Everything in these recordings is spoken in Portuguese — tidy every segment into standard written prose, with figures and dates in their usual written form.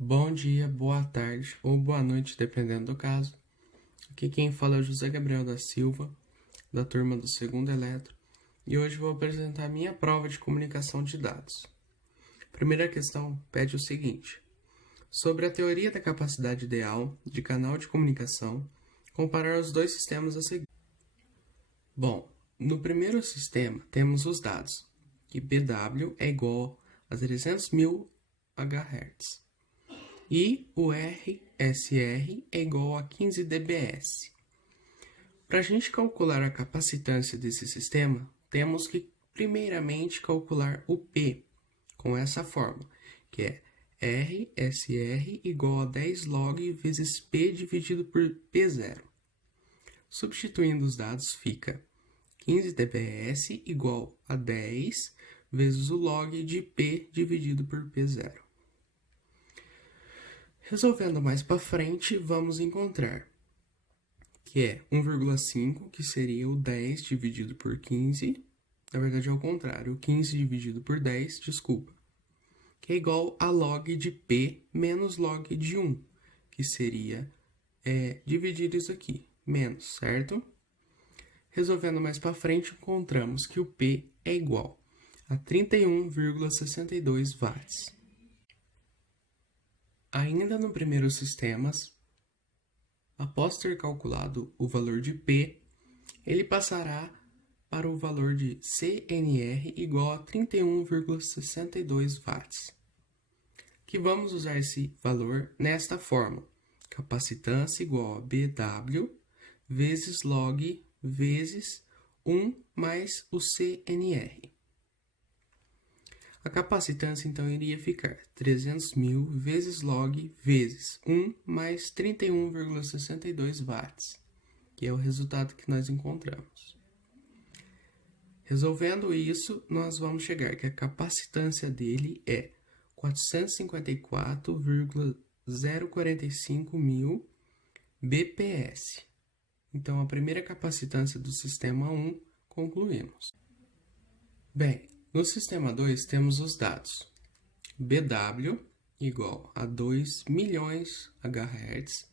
Bom dia, boa tarde ou boa noite, dependendo do caso. Aqui quem fala é o José Gabriel da Silva, da turma do segundo Eletro, e hoje vou apresentar a minha prova de comunicação de dados. A primeira questão pede o seguinte: sobre a teoria da capacidade ideal de canal de comunicação, comparar os dois sistemas a seguir. Bom, no primeiro sistema temos os dados, que BW é igual a 300.000 Hz. E o RSR é igual a 15 dBs. Para a gente calcular a capacitância desse sistema, temos que primeiramente calcular o P, com essa fórmula, que é RSR igual a 10 log vezes P dividido por P0. Substituindo os dados, fica 15 dBs igual a 10 vezes o log de P dividido por P0. Resolvendo mais para frente, vamos encontrar que é 1,5, que seria o 10 dividido por 15. Na verdade é o contrário, o 15 dividido por 10, desculpa. Que é igual a log de P menos log de 1, que seria dividir isso aqui, menos, certo? Resolvendo mais para frente, encontramos que o P é igual a 31,62 watts. Ainda no primeiro sistemas, após ter calculado o valor de P, ele passará para o valor de CNR igual a 31,62 watts. Que vamos usar esse valor nesta forma: capacitância igual a BW vezes log vezes 1 mais o CNR. A capacitância, então, iria ficar 300.000 vezes log vezes 1 mais 31,62 watts, que é o resultado que nós encontramos. Resolvendo isso, nós vamos chegar que a capacitância dele é 454,045 mil BPS. Então, a primeira capacitância do sistema 1 concluímos. Bem, no sistema 2 temos os dados BW igual a 2 milhões Hz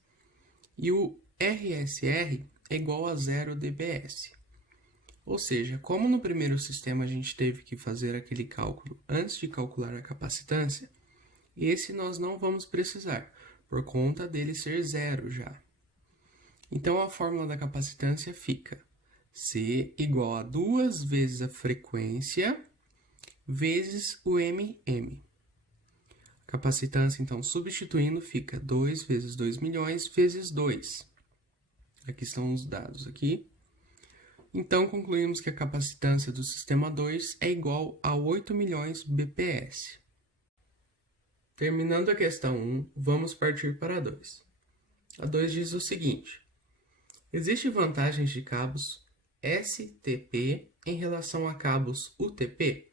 e o RSR é igual a 0 dBs. Ou seja, como no primeiro sistema a gente teve que fazer aquele cálculo antes de calcular a capacitância, esse nós não vamos precisar, por conta dele ser zero já. Então a fórmula da capacitância fica C igual a 2 vezes a frequência vezes o MM. A capacitância, então, substituindo, fica 2 vezes 2 milhões vezes 2. Aqui estão os dados aqui. Então, concluímos que a capacitância do sistema 2 é igual a 8 milhões BPS. Terminando a questão 1, vamos partir para a 2. A 2 diz o seguinte: existem vantagens de cabos STP em relação a cabos UTP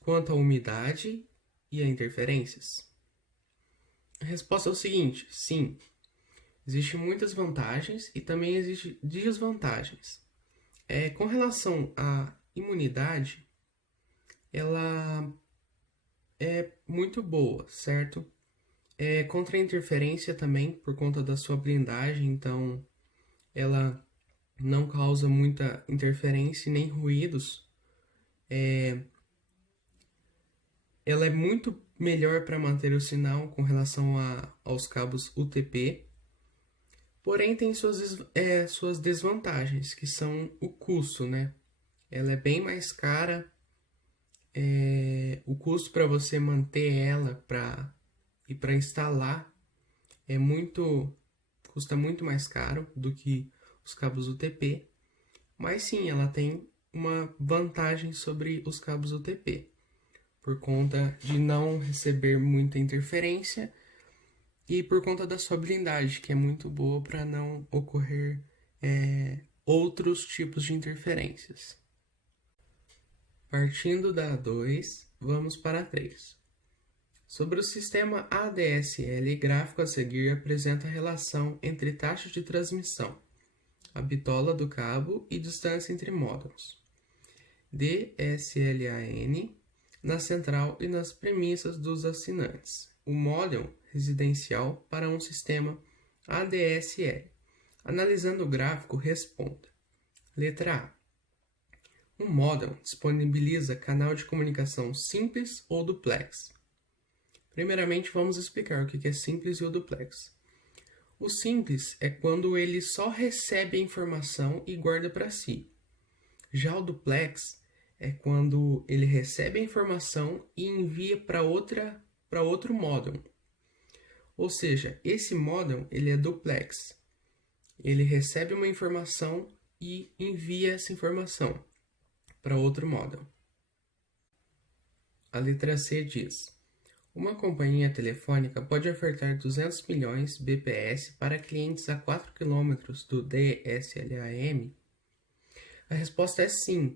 quanto à umidade e a interferências? A resposta é o seguinte: sim. Existem muitas vantagens e também existem desvantagens. Com relação à imunidade, ela é muito boa, certo? Contra a interferência também, por conta da sua blindagem, então ela não causa muita interferência nem ruídos. Ela é muito melhor para manter o sinal com relação aos cabos UTP, porém tem suas desvantagens, que são o custo, né? Ela é bem mais cara, o custo para você manter ela e para instalar custa muito mais caro do que os cabos UTP, mas sim, ela tem uma vantagem sobre os cabos UTP, por conta de não receber muita interferência e por conta da sua blindagem, que é muito boa para não ocorrer outros tipos de interferências. Partindo da 2, vamos para a 3. Sobre o sistema ADSL, gráfico a seguir apresenta a relação entre taxa de transmissão, a bitola do cabo e distância entre módulos. DSLAN na central e nas premissas dos assinantes. O módem residencial para um sistema ADSL. Analisando o gráfico, responda. Letra A. Um modem disponibiliza canal de comunicação simples ou duplex. Primeiramente, vamos explicar o que é simples e o duplex. O simples é quando ele só recebe a informação e guarda para si. Já o duplex é quando ele recebe a informação e envia para outro modem. Ou seja, esse modem ele é duplex. Ele recebe uma informação e envia essa informação para outro modem. A letra C diz: uma companhia telefônica pode ofertar 200 milhões bps para clientes a 4 km do DSLAM? A resposta é sim.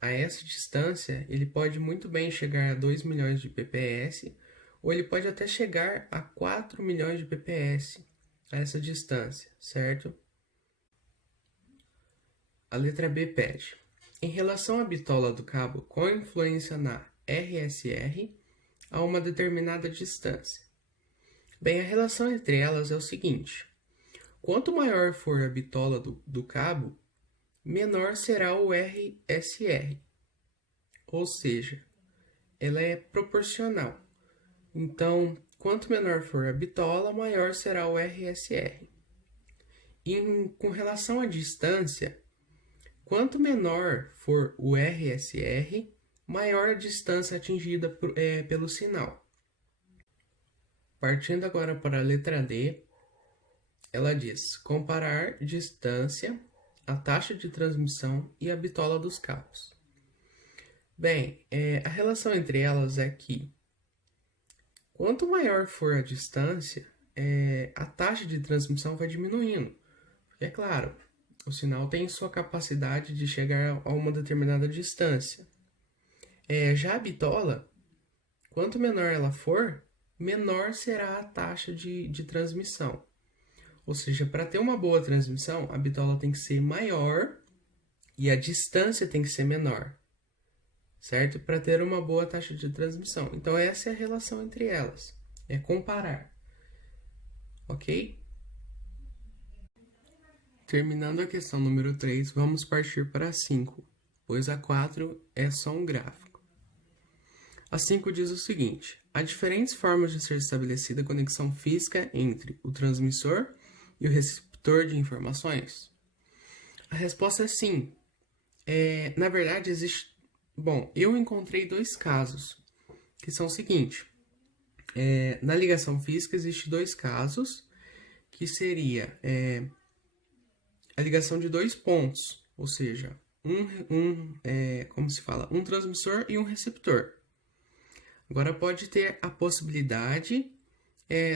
A essa distância, ele pode muito bem chegar a 2 milhões de bps, ou ele pode até chegar a 4 milhões de bps a essa distância, certo? A letra B pede: em relação à bitola do cabo com influência na RSR a uma determinada distância. Bem, a relação entre elas é o seguinte: quanto maior for a bitola do cabo, menor será o RSR. Ou seja, ela é proporcional. Então, quanto menor for a bitola, maior será o RSR. Com relação à distância, quanto menor for o RSR, maior a distância atingida pelo sinal. Partindo agora para a letra D, ela diz: comparar distância, a taxa de transmissão e a bitola dos cabos. Bem, a relação entre elas é que quanto maior for a distância, a taxa de transmissão vai diminuindo. Porque, é claro, o sinal tem sua capacidade de chegar a uma determinada distância. Já a bitola, quanto menor ela for, menor será a taxa de transmissão. Ou seja, para ter uma boa transmissão, a bitola tem que ser maior e a distância tem que ser menor, certo? Para ter uma boa taxa de transmissão. Então, essa é a relação entre elas. É comparar. Ok? Terminando a questão número 3, vamos partir para a 5, pois a 4 é só um gráfico. A 5 diz o seguinte: há diferentes formas de ser estabelecida a conexão física entre o transmissor e o receptor de informações? A resposta é sim. Na verdade, existe... Bom, eu encontrei 2 casos, que são o seguinte. Na ligação física, existem 2 casos, que seria a ligação de 2 pontos, ou seja, um transmissor e um receptor. Agora pode ter a possibilidade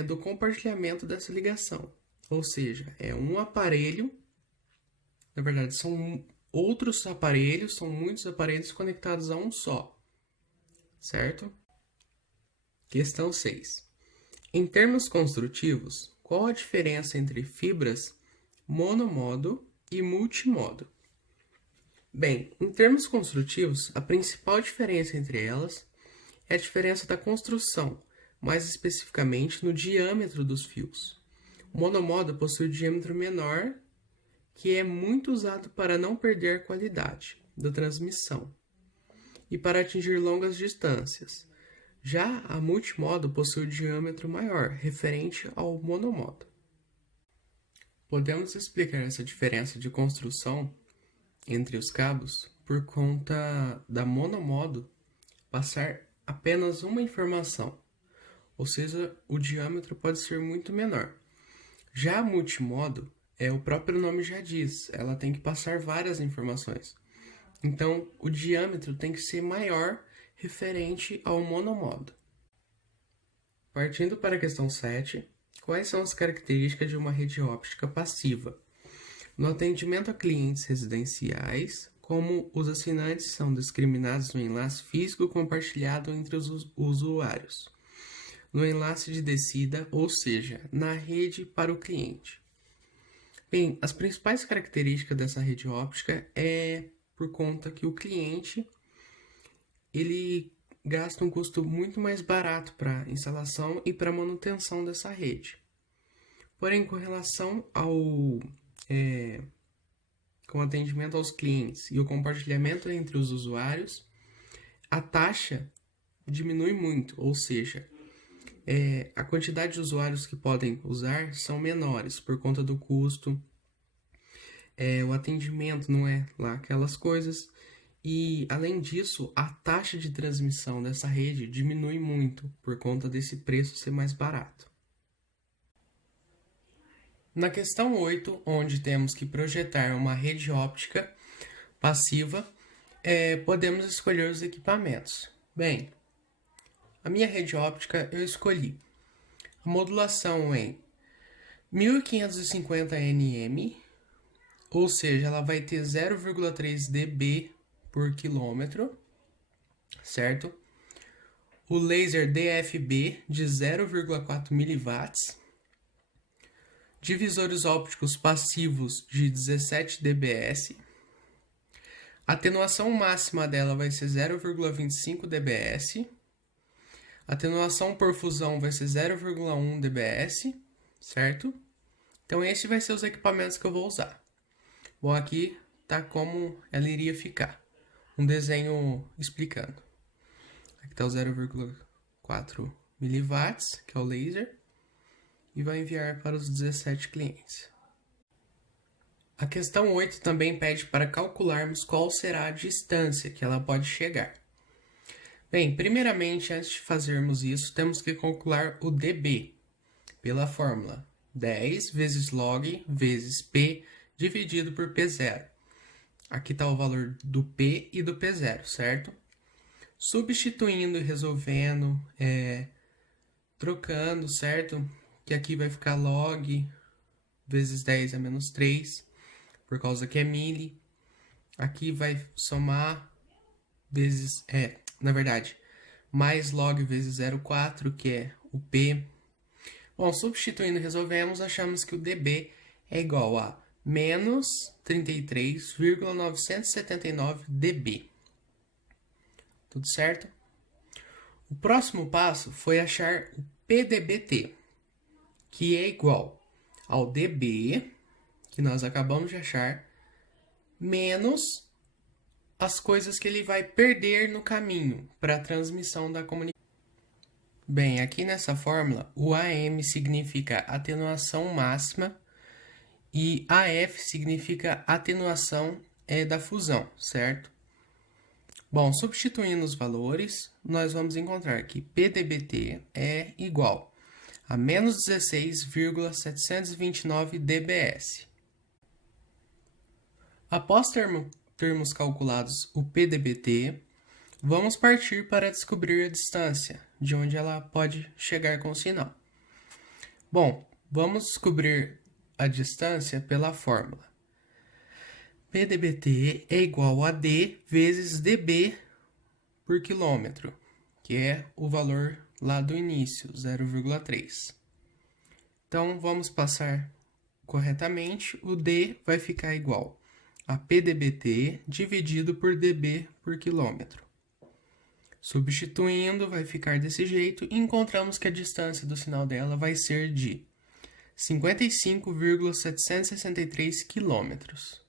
do compartilhamento dessa ligação, ou seja, um aparelho, na verdade são outros aparelhos, são muitos aparelhos conectados a um só, certo? Questão 6. Em termos construtivos, qual a diferença entre fibras monomodo e multimodo? Bem, em termos construtivos, a principal diferença entre elas é a diferença da construção, mais especificamente no diâmetro dos fios. O monomodo possui um diâmetro menor, que é muito usado para não perder a qualidade da transmissão e para atingir longas distâncias. Já a multimodo possui um diâmetro maior, referente ao monomodo. Podemos explicar essa diferença de construção entre os cabos por conta da monomodo passar apenas uma informação, ou seja, o diâmetro pode ser muito menor. Já a multimodo, o próprio nome já diz, ela tem que passar várias informações. Então, o diâmetro tem que ser maior referente ao monomodo. Partindo para a questão 7, quais são as características de uma rede óptica passiva? No atendimento a clientes residenciais, como os assinantes são discriminados no enlace físico compartilhado entre os usuários, no enlace de descida, ou seja, na rede para o cliente. Bem, as principais características dessa rede óptica é por conta que o cliente ele gasta um custo muito mais barato para instalação e para manutenção dessa rede. Porém, com relação ao com atendimento aos clientes e o compartilhamento entre os usuários, a taxa diminui muito, ou seja, a quantidade de usuários que podem usar são menores por conta do custo, o atendimento não é lá aquelas coisas, e além disso, a taxa de transmissão dessa rede diminui muito por conta desse preço ser mais barato. Na questão 8, onde temos que projetar uma rede óptica passiva, podemos escolher os equipamentos. Bem, a minha rede óptica eu escolhi a modulação em 1550 nm, ou seja, ela vai ter 0,3 dB por quilômetro, certo? O laser DFB de 0,4 mW, divisores ópticos passivos de 17 dBs, a atenuação máxima dela vai ser 0,25 dBs, a atenuação por fusão vai ser 0,1 dBs, certo? Então esse vai ser os equipamentos que eu vou usar. Bom, aqui tá como ela iria ficar, um desenho explicando. Aqui tá o 0,4 mW, que é o laser, e vai enviar para os 17 clientes. A questão 8 também pede para calcularmos qual será a distância que ela pode chegar. Bem, primeiramente, antes de fazermos isso, temos que calcular o dB, pela fórmula 10 vezes log vezes P dividido por P0. Aqui está o valor do P e do P0, certo? Substituindo e resolvendo, trocando, certo? Que aqui vai ficar log vezes 10 a menos 3, por causa que é mili. Aqui vai somar vezes, na verdade, mais log vezes 0,4, que é o P. Bom, substituindo e resolvemos, achamos que o dB é igual a menos 33,979 dB. Tudo certo? O próximo passo foi achar o PDBT, que é igual ao dB, que nós acabamos de achar, menos as coisas que ele vai perder no caminho para a transmissão da comunicação. Bem, aqui nessa fórmula, o AM significa atenuação máxima e AF significa atenuação da fusão, certo? Bom, substituindo os valores, nós vamos encontrar que PDBT é igual a menos 16,729 dBs. Após termos calculados o PDBT, vamos partir para descobrir a distância de onde ela pode chegar com o sinal. Bom, vamos descobrir a distância pela fórmula. PDBT é igual a D vezes dB por quilômetro, que é o valor lá do início, 0,3. Então, vamos passar corretamente. O D vai ficar igual a PDBT dividido por dB por quilômetro. Substituindo, vai ficar desse jeito e encontramos que a distância do sinal dela vai ser de 55,763 quilômetros.